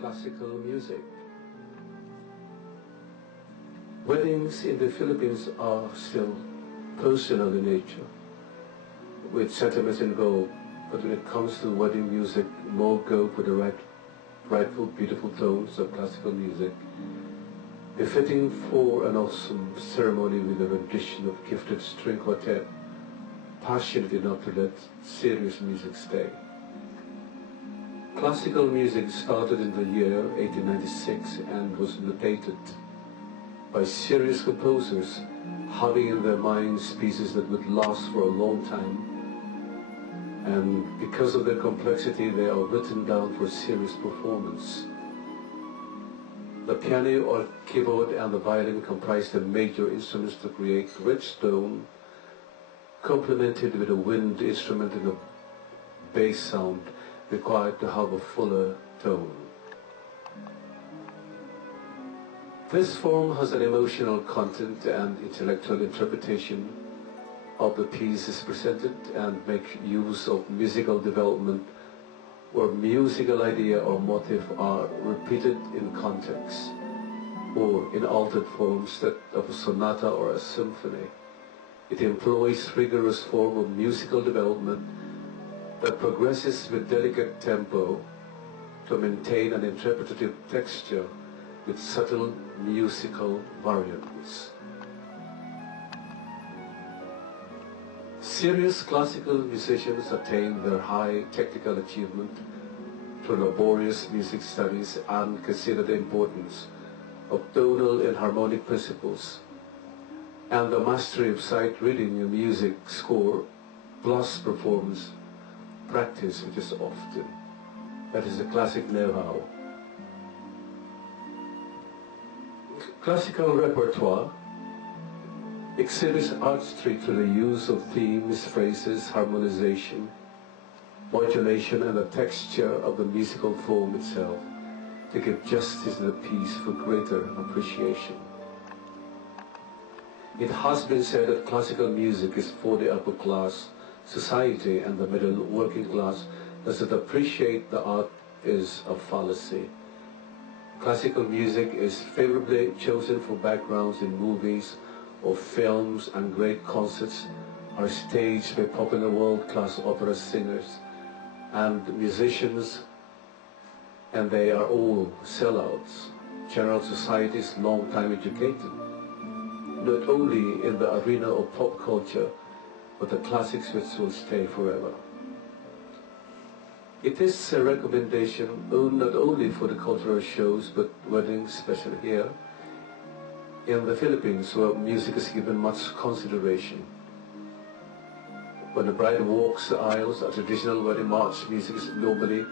classical music. Weddings in the Philippines are still personal in nature, with sentiments involved, but when it comes to wedding music, more go for the rightful, beautiful tones of classical music, befitting for an awesome ceremony with a rendition of gifted string quartet, passionate enough to let serious music stay. Classical music started in the year 1896 and was notated by serious composers having in their minds pieces that would last for a long time, and because of their complexity they are written down for serious performance. The piano or keyboard and the violin comprise the major instruments to create rich tone, complemented with a wind instrument and a bass sound required to have a fuller tone. This form has an emotional content and intellectual interpretation of the pieces presented and makes use of musical development where musical idea or motif are repeated in context or in altered forms that of a sonata or a symphony. It employs rigorous form of musical development that progresses with delicate tempo to maintain an interpretative texture with subtle musical variants. Serious classical musicians attain their high technical achievement through laborious music studies and consider the importance of tonal and harmonic principles and the mastery of sight reading and music score plus performance practice, which is often. That is a classic know-how. Classical repertoire exhibits artistry through the use of themes, phrases, harmonization, modulation, and the texture of the musical form itself to give justice to the piece for greater appreciation. It has been said that classical music is for the upper class society and the middle working class doesn't appreciate the art is a fallacy. Classical music is favorably chosen for backgrounds in movies or films, and great concerts are staged by popular world-class opera singers and musicians, and they are all sellouts. General society is long time educated, not only in the arena of pop culture, but the classics which will stay forever. It is a recommendation not only for the cultural shows, but weddings, especially here in the Philippines, where music is given much consideration. When the bride walks the aisles, a traditional wedding march music is normally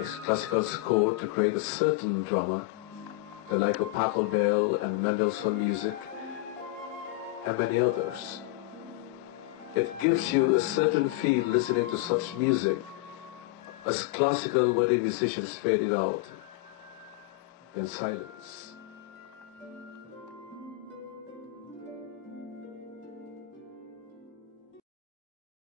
a classical score to create a certain drama, the like of Pachelbel and Mendelssohn music, and many others. It gives you a certain feel listening to such music as classical wedding musicians faded out in silence.